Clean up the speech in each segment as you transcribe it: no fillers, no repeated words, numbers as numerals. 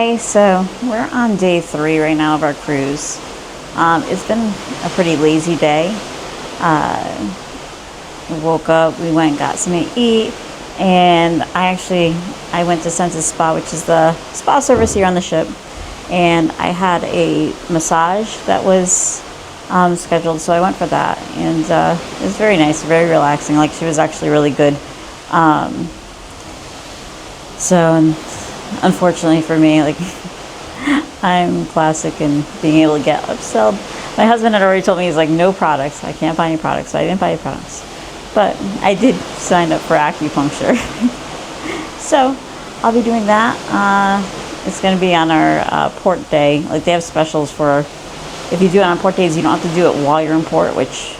Hey, so we're on day 3 right now of our cruise. It's been a pretty lazy day. We woke up, we went and got something to eat, and I went to Senses Spa, which is the spa service here on the ship, and I had a massage that was scheduled, so I went for that, and it was very nice, very relaxing. Like, she was actually really good. So unfortunately for me, like, I'm classic in being able to get upselled. My husband had already told me, he's like, no products. I can't buy any products, so I didn't buy any products. But I did sign up for acupuncture. So I'll be doing that. It's going to be on our port day. Like, they have specials for, if you do it on port days, you don't have to do it while you're in port, which,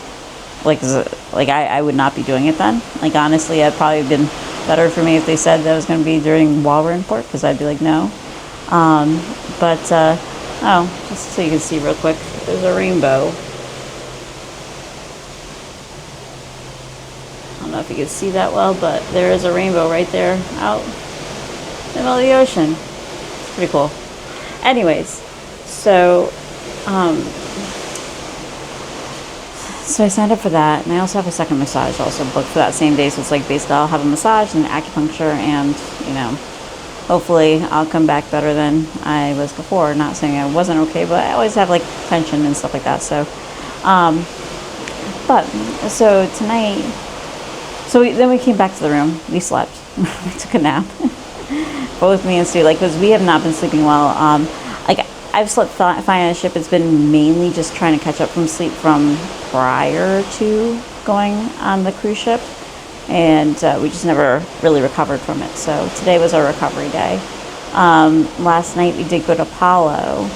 I would not be doing it then. Like, honestly, I'd probably been better for me if they said that it was going to be during while we're in port, because I'd be like, no. Just so you can see real quick, there's a rainbow. I don't know if you can see that well, but there is a rainbow right there out in the middle of the ocean. It's pretty cool. Anyways, so I signed up for that, and I also have a second massage also booked for that same day. So it's like, basically I'll have a massage and acupuncture, and hopefully I'll come back better than I was before. Not saying I wasn't okay, but I always have like tension and stuff like that. So tonight, then we came back to the room. We slept. We took a nap. Both me and Stu, because we have not been sleeping well. I've slept fine on the ship. It's been mainly just trying to catch up from sleep from prior to going on the cruise ship, and we just never really recovered from it. So today was our recovery day. Last night we did go to Apollo,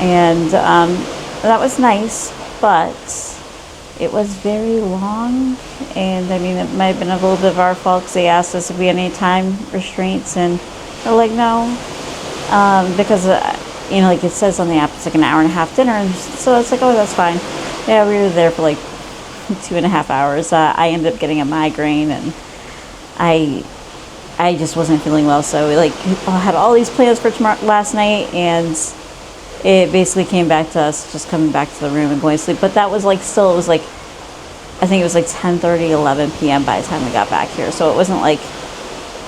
and that was nice, but it was very long, and I mean, it might have been a little bit of our fault, because they asked us if we had any time restraints, and we're like, no, because like it says on the app, it's like an hour and a half dinner, and so it's like, oh, that's fine. Yeah, we were there for like 2.5 hours. I ended up getting a migraine, and I just wasn't feeling well, so we had all these plans for tomorrow last night, and it basically came back to us just coming back to the room and going to sleep. But that was I think it was like 10:30, 11 p.m. by the time we got back here, so it wasn't like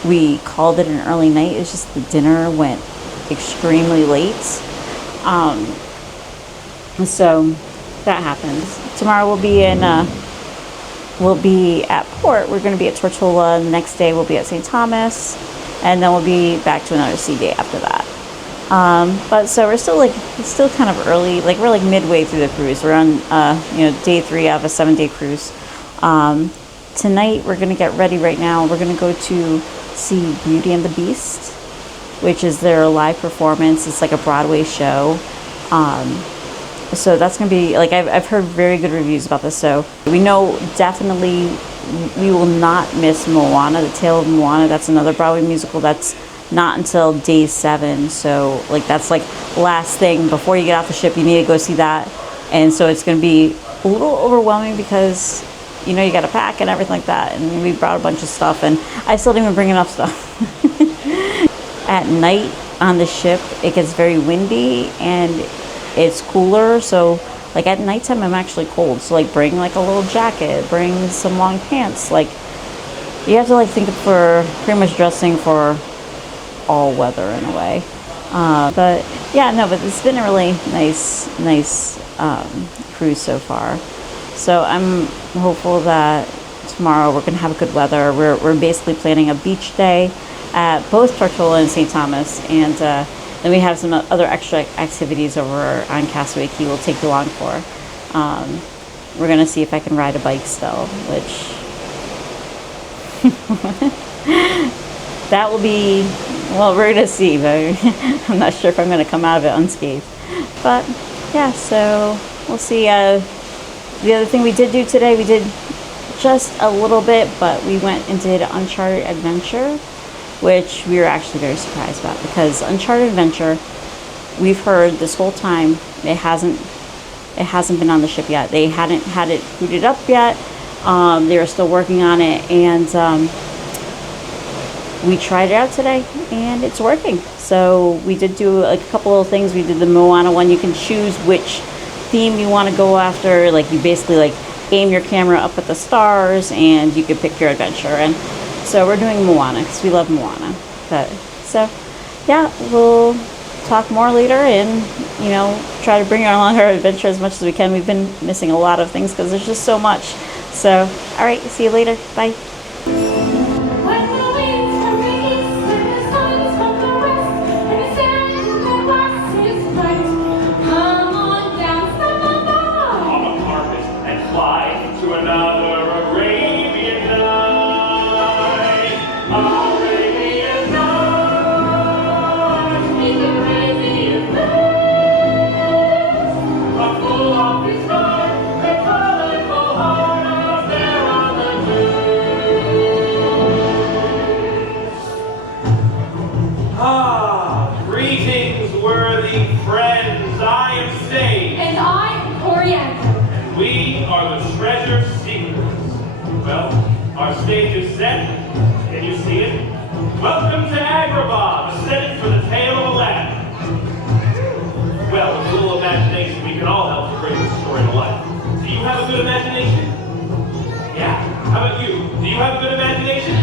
we called it an early night. It's just the dinner went extremely late. So that happens. Tomorrow we'll be at port. We're going to be at Tortola, and the next day we'll be at St. Thomas, and then we'll be back to another sea day after that. But so we're still it's still kind of early. We're midway through the cruise. We're on day 3 out of a 7-day cruise. Tonight we're going to get ready. Right now we're going to go to see Beauty and the Beast, which is their live performance. It's like a Broadway show. So that's going to be, I've heard very good reviews about this. So we know definitely we will not miss Moana, The Tale of Moana. That's another Broadway musical. That's not until day 7. So that's last thing before you get off the ship. You need to go see that. And so it's going to be a little overwhelming, because you got to pack and everything like that. And we brought a bunch of stuff, and I still didn't even bring enough stuff. At night on the ship, it gets very windy and it's cooler, so at nighttime I'm actually cold, so bring a little jacket, bring some long pants. You have to think for pretty much dressing for all weather in a way. But it's been a really nice cruise so far. So I'm hopeful that tomorrow we're gonna have good weather. We're basically planning a beach day at both Tortola and St. Thomas, and then we have some other extra activities over on Castaway Cay we'll take you along for. We're going to see if I can ride a bike still, which that will be, well, we're going to see, but I'm not sure if I'm going to come out of it unscathed. But yeah, so we'll see. The other thing we did do today, we did just a little bit, but we went and did Uncharted Adventure, which we were actually very surprised about, because Uncharted Adventure, we've heard this whole time, it hasn't been on the ship yet. They hadn't had it booted up yet. They were still working on it, and we tried it out today and it's working. So we did do like a couple of things. We did the Moana one. You can choose which theme you want to go after. Like you basically like aim your camera up at the stars and you can pick your adventure. And so we're doing Moana because we love Moana. But so yeah, we'll talk more later and, you know, try to bring along our adventure as much as we can. We've been missing a lot of things because there's just so much. So, all right, see you later. Bye. Greetings, worthy friends. I am Sage. And I am Coriander. And we are the treasure seekers. Well, our stage is set. Can you see it? Welcome to Agrabah, the setting for the tale of Aladdin. Well, with a little imagination, we can all help to bring this story to life. Do you have a good imagination? Yeah. How about you? Do you have a good imagination?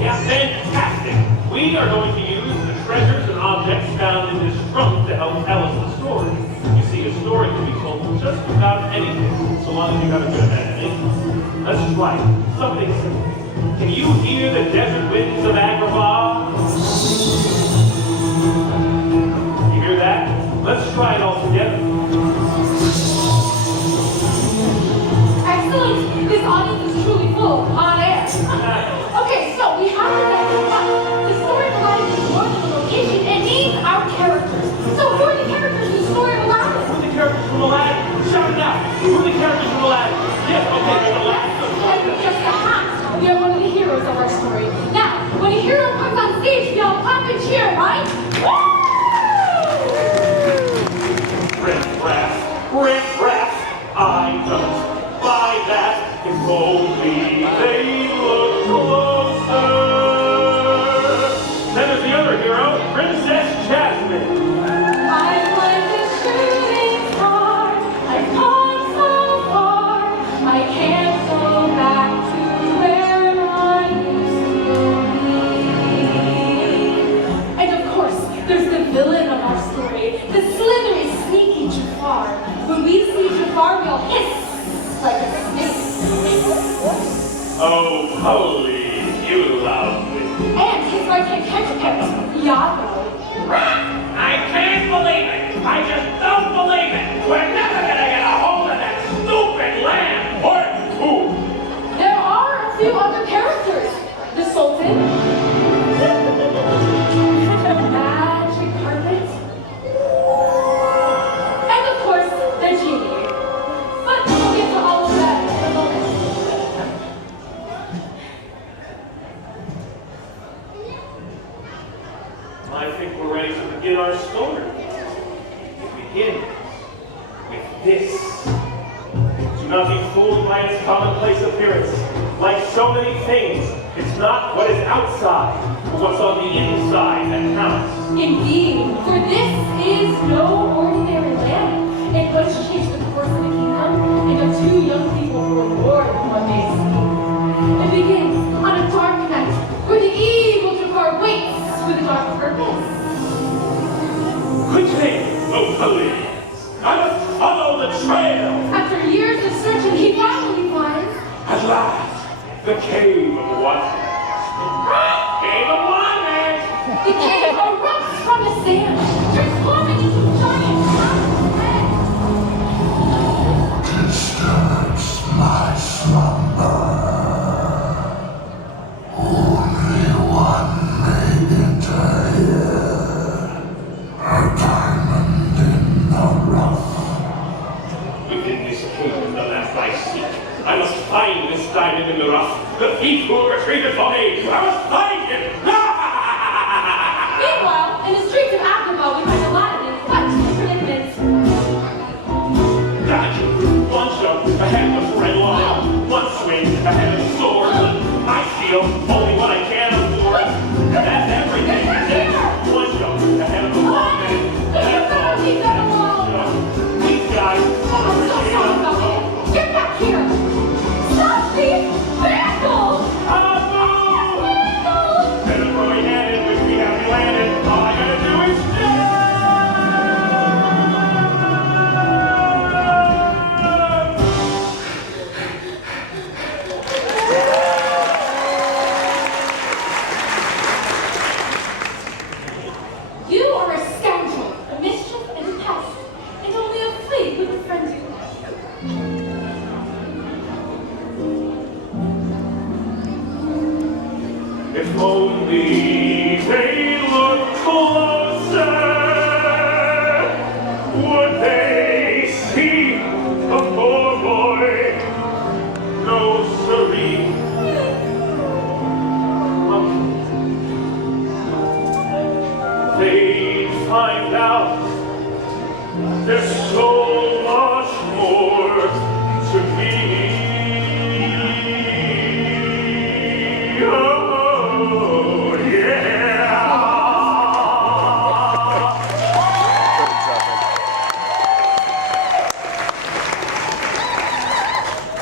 Yeah, fantastic. We are going to use the treasures and objects found in this trunk to help tell us the story. You see, a story can be told from just about anything, so long as you have a good imagination. Let's try it. Something simple. Can you hear the desert winds of Agrabah? You hear that? Let's try it all together. Excellent! This audience is truly full, on air. Okay, so we have to get this right. The story of Aladdin is more than a location. It needs our characters. So who are the characters in the story of Aladdin? Who are the characters from Aladdin? Shout it out! Who are the characters from Aladdin? Yes, okay, there's Aladdin. And just a hat. We are one of the heroes of our story. Now, when a hero comes on stage, we all clap and cheer, right? Riff-raff, I don't buy that. If only they look closer. Then there's the other hero, Princess Jasmine. I'm like a shooting star. I've come so far. I can't go back to where I used to be. And of course, there's the villain of our story, the slithery, sneaky Jafar. When we see Jafar, we all hiss like a snake. Oh, please, you love me. And his right hand counterpart, Iago. I can't believe it. I just don't believe it. We're never gonna get a hold of that stupid lamb. Or who? There are a few other characters. The Sultan. Magic carpet. And of course, the genie. But we'll get to all of that in a moment. I think we're ready to begin our story. It begins with this. Do not be fooled by its commonplace appearance. Like so many things, it's not what is outside, but what's on the inside that counts. Indeed, for this is no ordinary land. It was to change the course of the kingdom and of two young people who were more than what they see. It begins on a dark night where the evil Jafar waits with a dark purpose. Quickly, oh police! I must follow the trail! After years of searching, he finally finds At last, the Cave of Wonders. Cave of Wonders! the cave erupts from the sand, transforming into a giant head. Disturbs my slumber. Only one may enter here. A diamond in the rough. Within this cave is the lamp I seek. I must find this diamond in the rough. The thief who retreated from me. I must find him! Meanwhile, in the streets of Agrabah, we find Aladdin in quite different predicaments. Gotcha. One jump ahead of the red line. One swing ahead of the sword. I steal only what I can afford. If only they look closer, would they see a poor boy? No, siree. They'd find out there's so much more to me. Oh, yeah.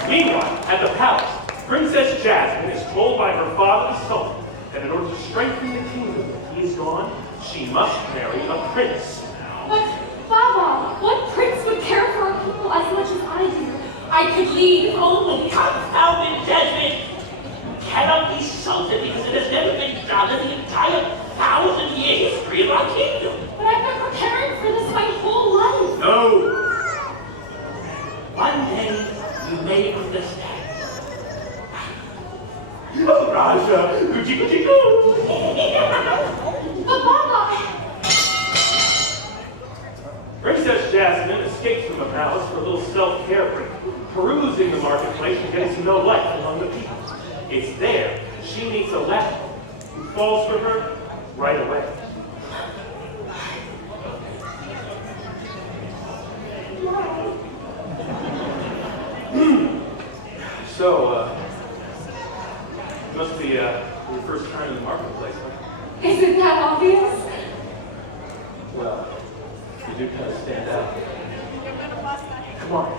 Meanwhile, at the palace, Princess Jasmine is told by her father, the Sultan, that in order to strengthen the kingdom that he is gone, she must marry a prince. But, Baba, what prince would care for our people as much as I do? I could lead if only. Confounded Jasmine! Cannot be sultan because it has never been done in the entire 1,000-year history of our kingdom. But I've been preparing for this my whole life. No! One day you may understand. Oh, Raja! Gucci, gucci, goo! But Baba, Princess Jasmine escapes from the palace for a little self-care break, perusing the marketplace and getting to know life among the people. It's there she meets Aladdin, who falls for her right away. So, must be your first time in the marketplace, huh? isn't that obvious? Well, you do kind of stand out. Come on,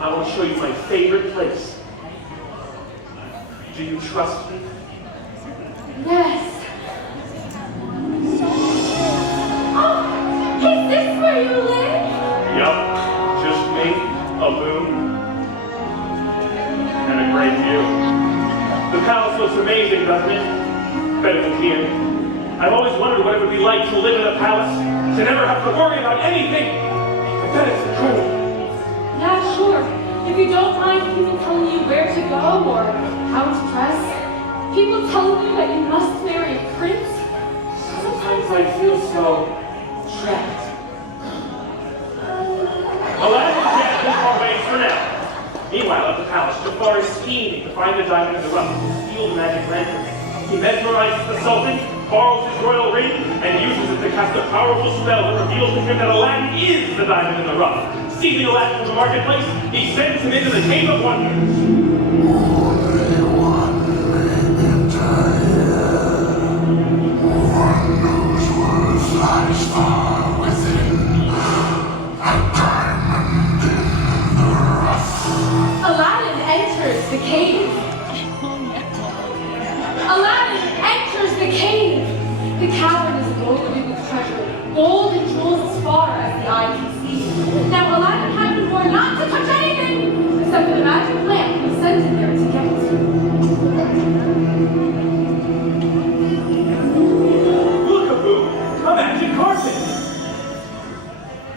I want to show you my favorite place. Do you trust me? Yes. Oh, is this where you live? Yup, just me, a moon, and a great view. The palace looks amazing, doesn't it? Better than here. I've always wondered what it would be like to live in a palace, to never have to worry about anything. I bet it's cool. Yeah, sure. If you don't mind people telling you where to go or how to dress, people telling you that you must marry a prince, Sometimes I feel so trapped. Aladdin and Jasmine are ways for now. Meanwhile, at the palace, Jafar is scheming to find the diamond in the rough and steal the magic lantern. He mesmerizes the Sultan, borrows his royal ring, and uses it to cast a powerful spell that reveals to him that Aladdin is the diamond in the rough. Seizing Aladdin from the marketplace, he sends him into the Cave of Wonders. Only one may enter here. One whose worth lies far within. A diamond in the rough. Aladdin enters the cave. Aladdin enters the cave. The cavern is loaded with treasure, gold and jewels as far as the eye can see. Now Aladdin had been warned not to touch anything except for the magic lamp he sent in there to get. Look, Abu, a magic carpet.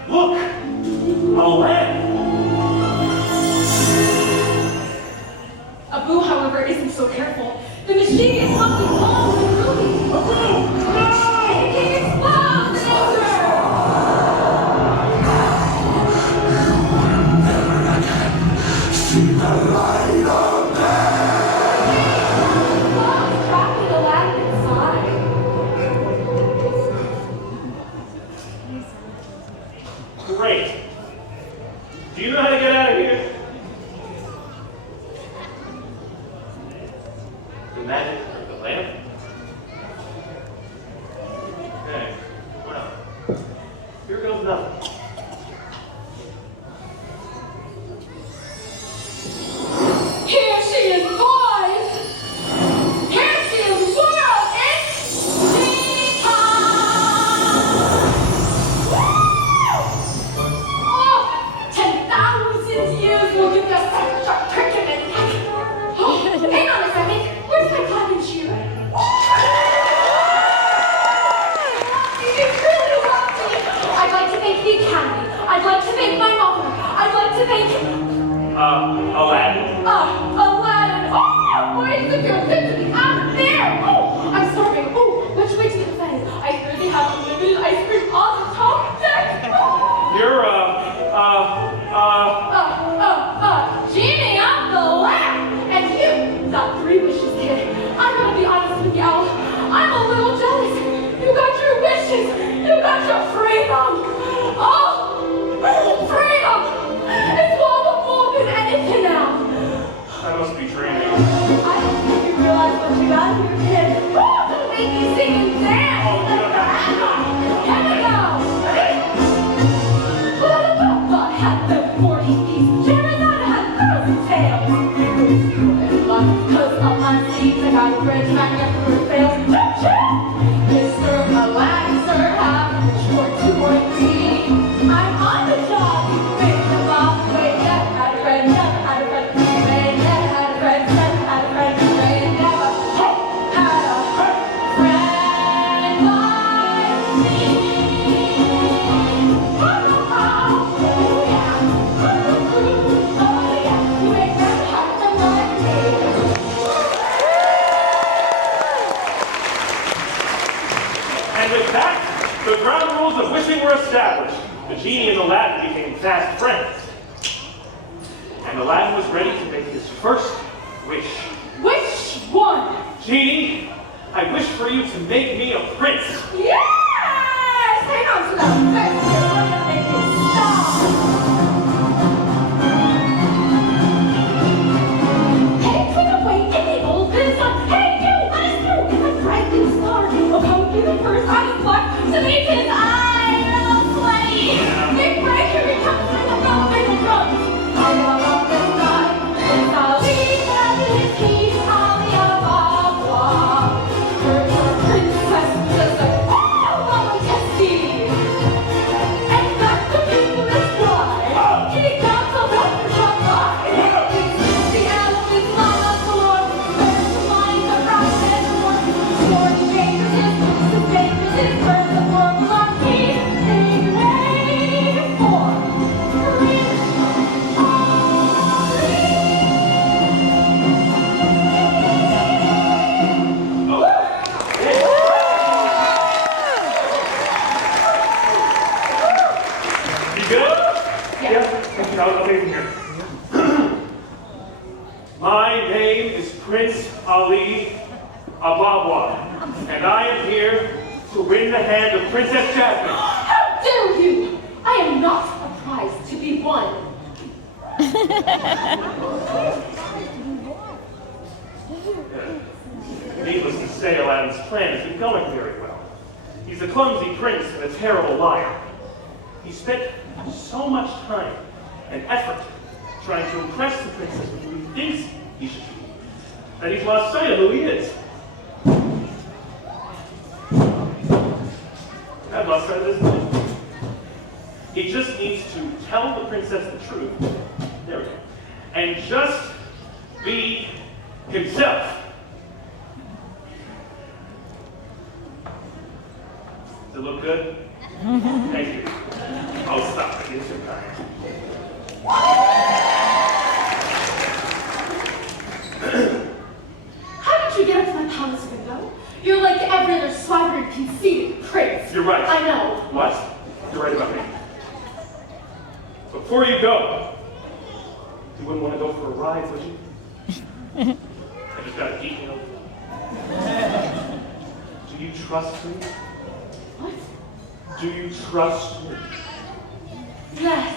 Look, a lamp. Abu, however, isn't so careful. The mischievous monkey falls in the ruby. Abu, no! The king explodes in anger. See the light of day. Falls, trapping Aladdin inside. Great. Do you know how to get out of here? The magic of the lamp? Okay, well, here goes nothing. Here she is, boys! Here she is, world! It's tea time! Oh, 10,000 years will give us such a prick in the neck! Oh, hang on a second! Where's my clap and cheer? It's really lovely! I'd like to make the academy. I'd like to make my mother. I'd like to make... Aladdin? Aladdin! Oh, boy, it's a good thing to be out there! Oh, I'm starving. Oh, which way to the buffet? I hear they have unlimited ice cream on the top deck. You're, Genie, I'm the lamp! And you got 3 wishes, kid. I'm gonna be honest with you, Owl. I'm a little jealous. You got your wishes. You got your freedom. Oh, freedom! It's all the more than anything now. I must be dreaming. I don't think you realize what you got here, kid. Oh, don't make me sing and dance. Oh, you don't have to. Here we go. Ba-da-ba-ba had the 40-piece. Jerizada had 1,000 tails. Cause of my seeds, I got a bridge and I never fails. Mr. Aladdin, sir, have a short 2 or 3. I'm on the job. You make the bomb. Wait, never had a friend, never had a friend. Wait, never had a friend, never had a friend. Wait, never had a friend like me. Oh, yeah. Oh, yeah. You ain't never had a friend like me. And with that, the ground rules of wishing were established. The genie and Aladdin became fast friends. And Aladdin was ready to make his first wish. Which one? Genie, I wish for you to make me a prince. Yes! Hang on to that best. You're gonna make it stop. Hey, quick away, any old business. Hey, you, let us know. It's a brightening star. Oh, come be the first out of luck to make his idol slave. Big break, here he comes with a bell, big drums. I love this guy. It's Ali, and his keys, Ali Ababa. Her princess, just like, oh, Mama Tessie. And that's the people that's why. He got so much for some lie. The elephants line up the Lord. There's the line, the rock, and the war. Story makers is, the bakers is, first the formula. He's being waited for. Prince You good? Yeah. I'll take it here. My name is Prince Ali Ababwa, and I am here to win the hand of Princess Jasmine. How dare you! I am not a prize to be won. Needless to say, Aladdin's plan isn't going very well. He's a clumsy prince and a terrible liar. He spent so much time and effort trying to impress the princess with who he thinks he should be, that he's lost sight of who he is. I've lost sight of this too. He just needs to tell the princess the truth. There we go. And just be himself. Does it look good? Thank you. I'll stop. It is your time. How did you get up to my palace window? You're like every other swaggering, conceited prince. You're right. I know. What? You're right about me. Before you go, you wouldn't want to go for a ride, would you? I just got a detail. Do you trust me? What? Do you trust me? Yes.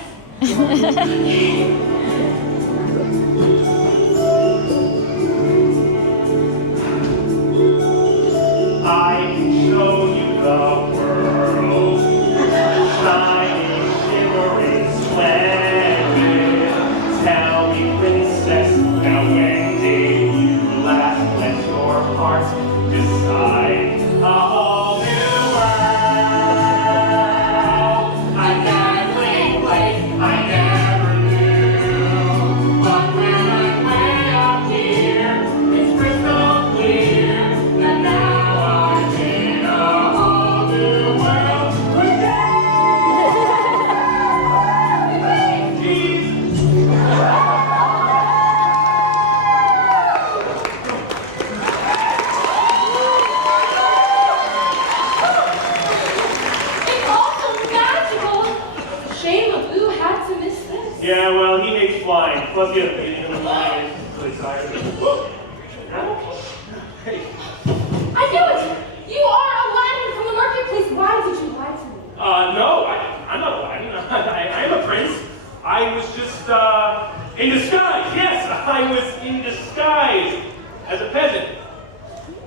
I can show you the world, shining, shimmering, splendid. Tell me, princess, now when did you last let your heart decide a whole new world? I never think like I never knew. Yeah, well, he hates flying. Plus, he has a meeting in the morning. He's really tired. Hey. I knew it! You are Aladdin from the marketplace. Why did you lie to me? No, I'm not Aladdin. I am a prince. I was just, in disguise. Yes, I was in disguise as a peasant.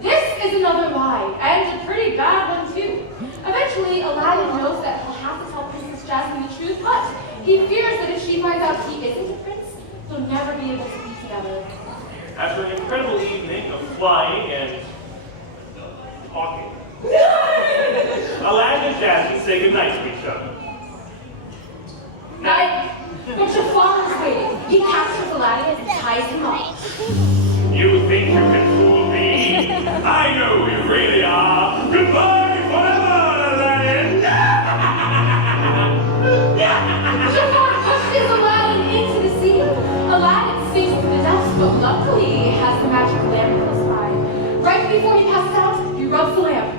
This is another lie, and a pretty bad one, too. Eventually, Aladdin knows that he'll have to tell Princess Jasmine the truth, but he fears that if she finds out he isn't a prince, they'll never be able to be together. After an incredible evening of flying and talking, Aladdin and Jasmine say goodnight to each other. Night, but Jafar is waiting. He captures Aladdin and ties him up. You think you can fool me? I know who you really are. Goodbye forever, Aladdin! Jafar pushes Aladdin into the sea. Aladdin sinks to the depths, but luckily he has the magic lamp close by. Right before he passes out, he rubs the lamp.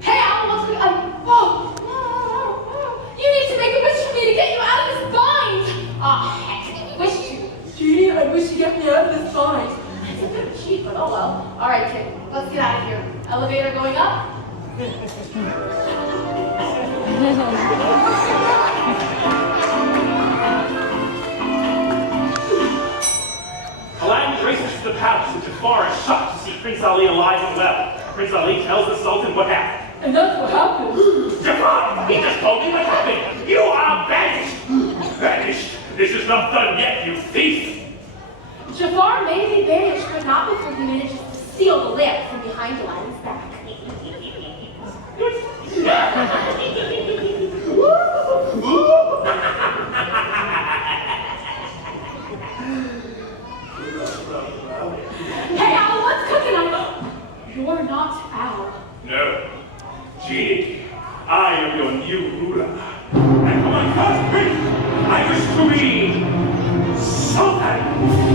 Hey, Al, what's going on? Oh, you need to make a wish for me to get you out of this bind. Ah, heck, wish to. Genie, I wish you get me out of this bind. It's a bit of a cheat, but oh well. All right, kid, let's get out of here. Elevator going up. Aladdin races to the palace, and Jafar is shocked to see Prince Ali alive and well. Prince Ali tells the Sultan what happened. And that's what happened. Jafar, he just told me what happened. You are banished. Banished? This is not done yet, you thief. Jafar may be banished, but not before he manages to steal the lamp from behind Aladdin's back. Hey, Al, what's cooking? You're not Al. No. Genie, I am your new ruler. And for my first wish, I wish to be Sultan.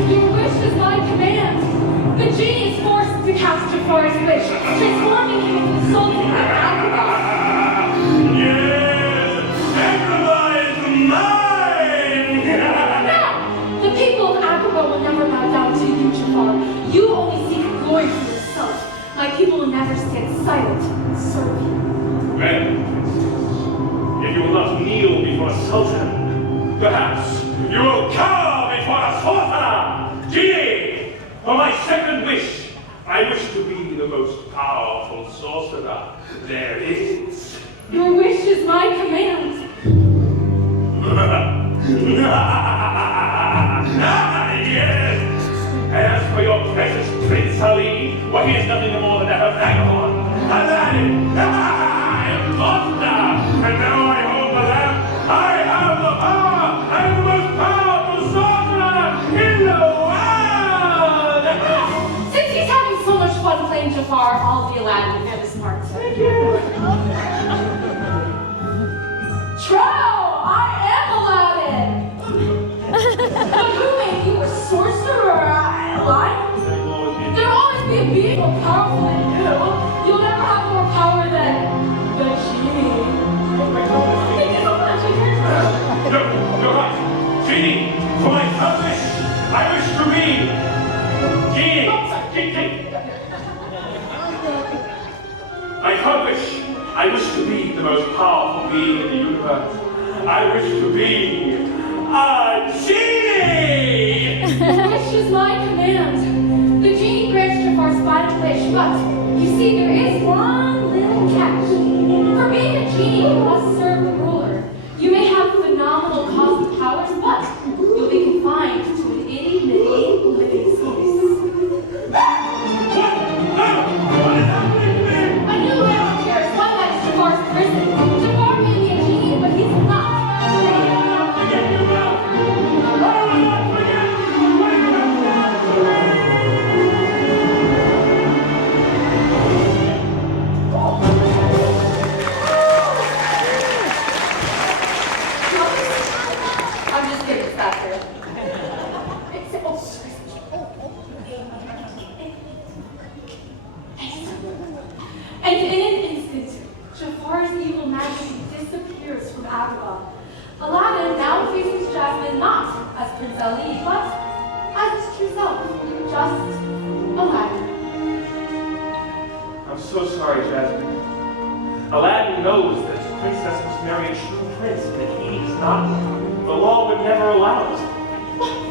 Your wish is my command. The genie is forced to cast Jafar's wish, transforming him into the Sultan of Agrabah. Yes, Agrabah is mine. No! The people of Agrabah will never bow down to you, Jafar. You only seek glory for yourself. My people will never stand silent and serve you. Well, if you will not kneel before a sultan, perhaps you will cower before a sorcerer! Genie, for my second wish, I wish to be the most powerful sorcerer there is. Your wish is my command. Yes! As for your precious Prince Ali, well, he is nothing more than a vagabond. Aladdin! Imposter! And now I hold the lamp. I have the power! I am the most powerful sorcerer in the world! Since he's having so much fun playing Jafar, I'll be Aladdin for this part. Thank you! True! I am Aladdin! But who made you a sorcerer? Lion? There'll always be a being more powerful than you. You'll never have more power than the genie. Thank you so much. No, you're right. Genie, for my third wish, I wish to be Genie. My third wish, I wish to be the most powerful being in the universe. I wish to be a genie! Your wish is my command. The genie grants Jafar's final wish, but you see, there is one little catch. For being a genie, you must serve the ruler. You may have phenomenal cosmic powers, but you'll be confined to an itty-bitty living space. What? No! What is happening to me? A new lamp appears, one that is Jafar's prison. Jafar may be a genie, but he's not. Forget you, Mel! I will not forget you! Wake up now to me! belly, but as its true self, just Aladdin. I'm so sorry, Jasmine. Aladdin knows that his princess must marry a true prince and that he is not. The law would never allow it.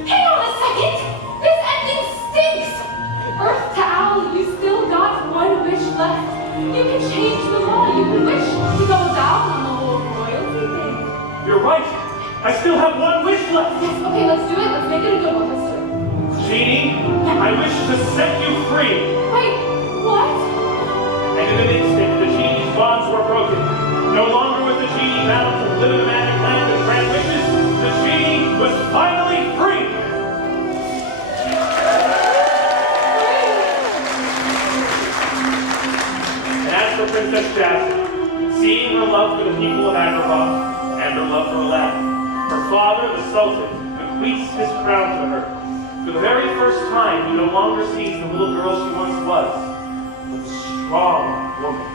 Hang on a second! This ending stinks! Earth to Owl, you still got one wish left. You can change the law. You can wish to double down on the whole royalty thing. You're right. I still have one wish left. Yes, okay, let's do it. Let's make it a good one. Let's do it. Genie, I wish to set you free. Wait, what? And in an instant, the genie's bonds were broken. No longer was the genie bound to live in a magic land and grant wishes. The genie was finally free. And as for Princess Jasmine, seeing her love for the people of Agrabah and her love for Aladdin, her father, the Sultan, bequeaths his crown to her. For the very first time, he no longer sees the little girl she once was, but the strong woman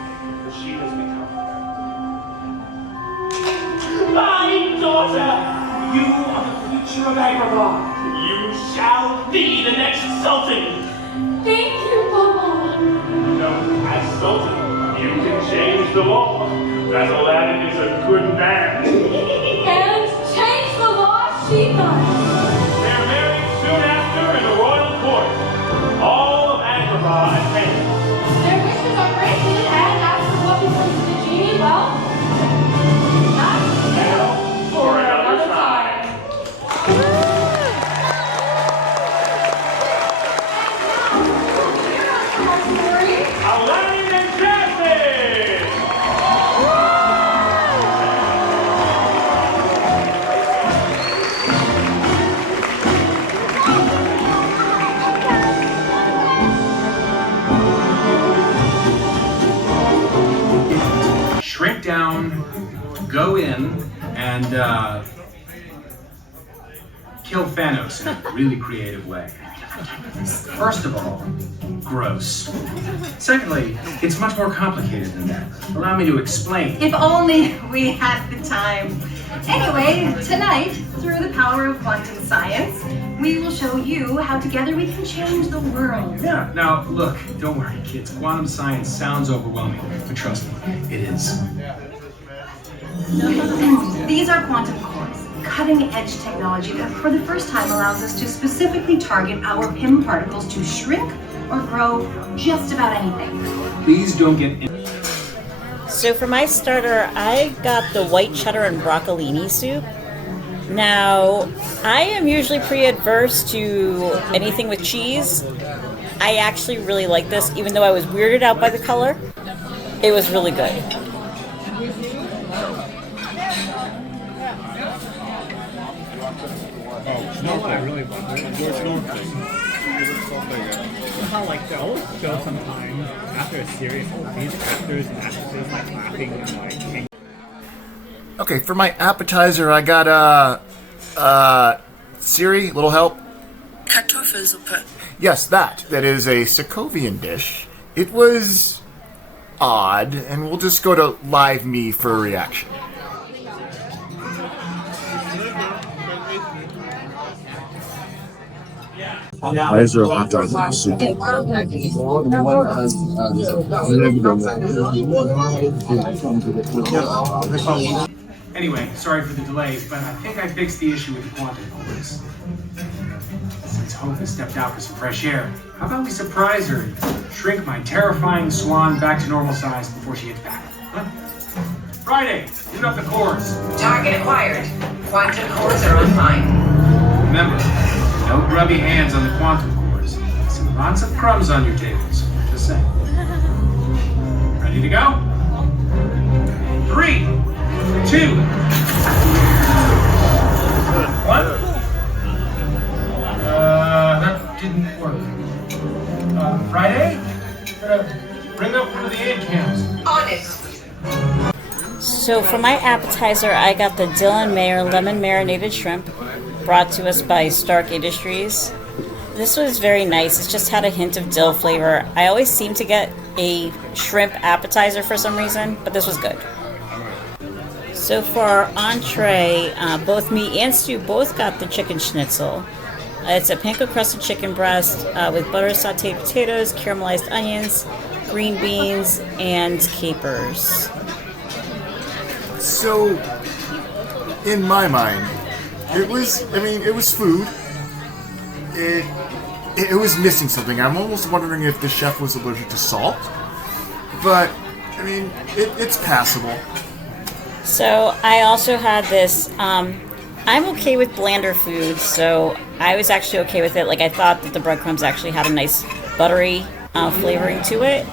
that she has become. My daughter, you are the future of Agrabah. You shall be the next Sultan. Thank you, Papa. No, as Sultan, you can change the law. That Aladdin is a good man. And change the law she does. They're married soon after in the royal court. All of Agrabah attends. Their wishes are granted, and as for what becomes of the genie, well, that's Now, for another time. Aladdin and Jasmine! Shrink down, go in, and kill Thanos in a really creative way. First of all, gross. Secondly, it's much more complicated than that. Allow me to explain. If only we had the time. Anyway, tonight, through the power of quantum science, we will show you how together we can change the world. Yeah, now look, don't worry, kids. Quantum science sounds overwhelming, but trust me, it is. These are quantum cores, cutting-edge technology that for the first time allows us to specifically target our PIM particles to shrink or grow just about anything. Please don't get in. So for my starter, I got the white cheddar and broccolini soup. Now, I am usually pretty adverse to anything with cheese. I actually really like this, even though I was weirded out by the color. It was really good. You know what I really love? George Norton. How like they'll show sometimes after a series, these actors and actresses like laughing and like. Okay, for my appetizer, I got Siri, little help. Kartoffelsuppe. Yes, that is a Sokovian dish. It was odd, and we'll just go to Live Me for a reaction. Anyway, sorry for the delays, but I think I fixed the issue with the quantum cores. Since Hope has stepped out for some fresh air, how about we surprise her and shrink my terrifying swan back to normal size before she gets back? Huh? Friday, boot up the cores. Target acquired. Quantum cores are online. Remember, no grubby hands on the quantum cores. See lots of crumbs on your tables. Just saying. Ready to go? 3, 2, 1. That didn't work. Friday? Bring up one of the aid cams. On it. So for my appetizer, I got the Dylan Mayer lemon marinated shrimp, brought to us by Stark Industries. This was very nice. It just had a hint of dill flavor. I always seem to get a shrimp appetizer for some reason, but this was good. So for our entree, both me and Stu both got the chicken schnitzel. It's a panko crusted chicken breast with butter sauteed potatoes, caramelized onions, green beans, and capers. So, in my mind, it was food. It was missing something. I'm almost wondering if the chef was allergic to salt. But, I mean, it's passable. So I also had this, I'm okay with blander food, so I was actually okay with it. Like, I thought that the breadcrumbs actually had a nice buttery flavoring to it.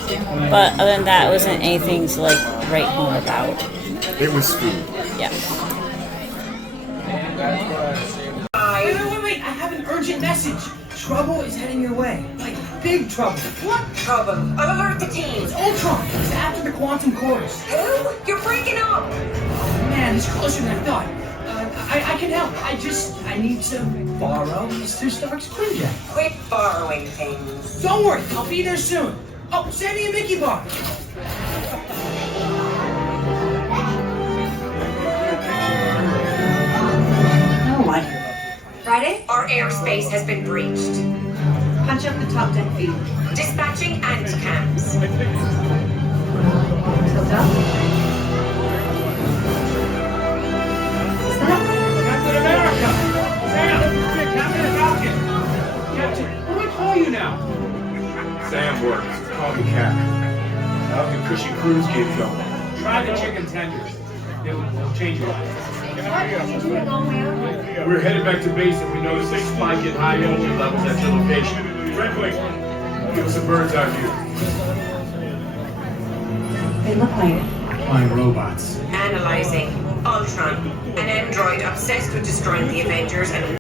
But other than that, it wasn't anything to, like, write home about. It was food. Yeah. Wait, I have an urgent message. Trouble is heading your way. Like, big trouble. What trouble? I'll alert the team. It's Ultron. It's after the quantum cores. Who? You're breaking up. Man, it's closer than I thought. I can help. I need to borrow Mr. Stark's Quinjet. Quit borrowing things. Don't worry, I'll be there soon. Oh, send me a Mickey bar. No one. Friday? Our airspace has been breached. Punch up the top deck feed. Dispatching anti-cams. Tilt up. Captain America! Sam! Captain Falcon! Captain, what do I call you now? Sam works. Call me Cap. How's the cushy cruise gig going? Try the chicken tenders. It'll change your life. We're headed back to base and we noticed a spike in high energy levels at your location. Redwing, give us a bird's eye view. They look like Flying robots. Analyzing. Ultron. An android obsessed with destroying the Avengers and...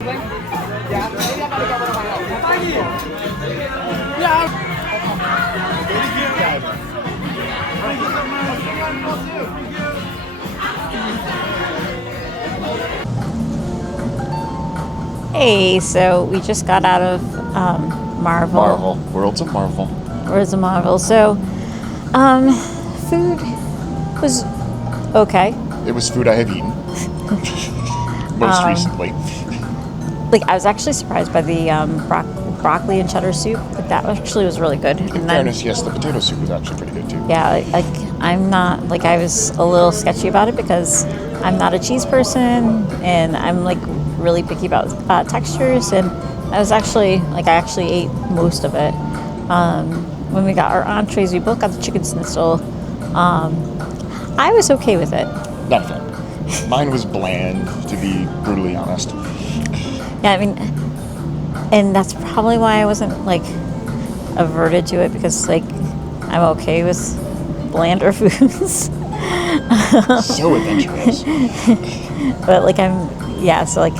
Hey, so we just got out of Marvel. Worlds of Marvel. Worlds of Marvel. So, food was okay. It was food I have eaten. Most recently. Like, I was actually surprised by the broccoli and cheddar soup. Like, that actually was really good. In fairness, yes, the potato soup was actually pretty good too. Yeah, like I'm not, like, I was a little sketchy about it because I'm not a cheese person and I'm like really picky about textures, and I actually ate most of it. When we got our entrees, we both got the chicken schnitzel. I was okay with it. Not a fan. Mine was bland, to be brutally honest. Yeah, I mean, and that's probably why I wasn't like averted to it, because like I'm okay with blander foods. So adventurous. But like so like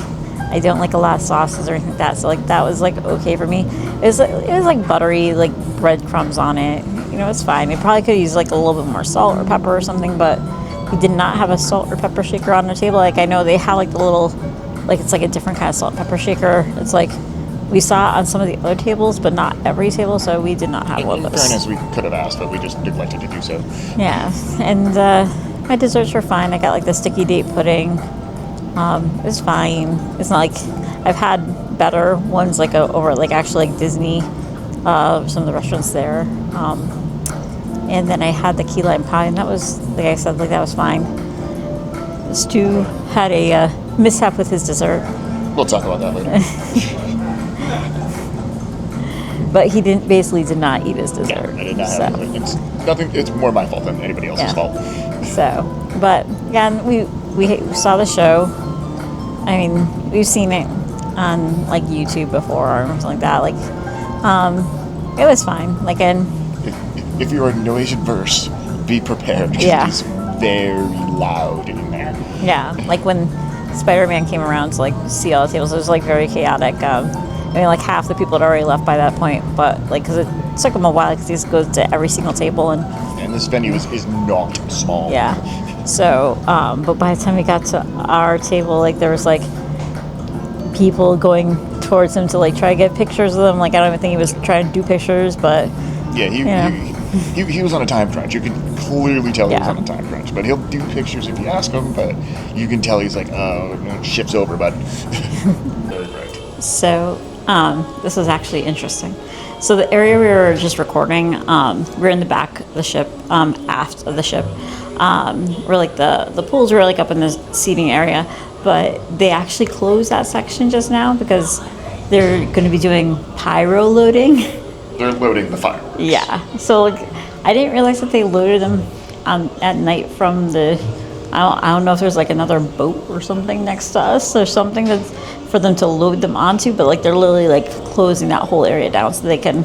I don't like a lot of sauces or anything like that. So like that was like okay for me. It was like buttery, like breadcrumbs on it. You know, it's fine. It probably could use like a little bit more salt or pepper or something, but we did not have a salt or pepper shaker on the table. Like I know they have like the little, like it's like a different kind of salt and pepper shaker. It's like we saw it on some of the other tables, but not every table, so we did not have one of In those. fairness, we could have asked, but we just neglected to do so. Yeah, and my desserts were fine. I got like the sticky date pudding. It was fine. It's not like I've had better ones like over like actually like Disney, some of the restaurants there. And then I had the key lime pie, and that was, like I said, like that was fine. Stu had a mishap with his dessert. We'll talk about that later. But he did not eat his dessert. Yeah, I did not have it. It's more my fault than anybody else's fault. So, but again, we saw the show. I mean, we've seen it on like YouTube before or something like that. Like, it was fine. Like, and if you're a noise adverse, be prepared. Yeah. It's very loud in there. Yeah, like when Spider-Man came around to like see all the tables, it was like very chaotic. I mean, like half the people had already left by that point, but like because it took them a while because he just goes to every single table and this venue is not small. Yeah. So, but by the time we got to our table, like there was like people going towards him to like try to get pictures of them. Like I don't even think he was trying to do pictures, but yeah, He was on a time crunch. You can clearly tell he was Yeah. on a time crunch. But he'll do pictures if you ask him. But you can tell he's like, oh, no, shift's over, bud. Right. So this is actually interesting. So the area we were just recording, we're in the back of the ship, aft of the ship. We're like the pools were like up in the seating area, but they actually closed that section just now because they're going to be doing pyro loading. They're loading the fire. Yeah. So like, I didn't realize that they loaded them at night from the. I don't know if there's like another boat or something next to us or something that's for them to load them onto, but like they're literally like closing that whole area down so they can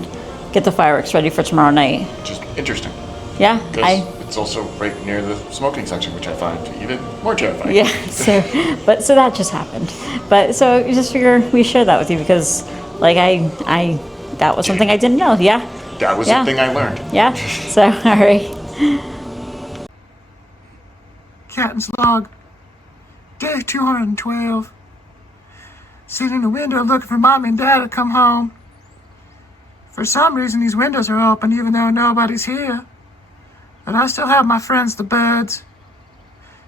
get the fireworks ready for tomorrow night. Just interesting. Yeah. Because it's also right near the smoking section, which I find even more terrifying. Yeah. So that just happened. But so you just figure we share that with you because like I that was something I didn't know. Yeah. That was the thing I learned. Yeah. So all right. Captain's log, day 212. Sitting in the window looking for Mom and Dad to come home. For some reason, these windows are open even though nobody's here. But I still have my friends, the birds.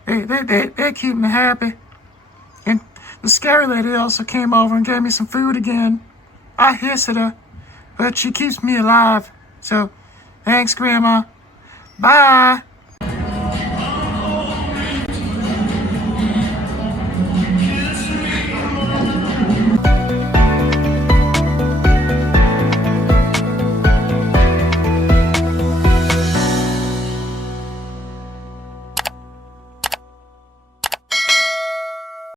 They keep me happy. And the scary lady also came over and gave me some food again. I hiss at her, but she keeps me alive. So, thanks, Grandma. Bye.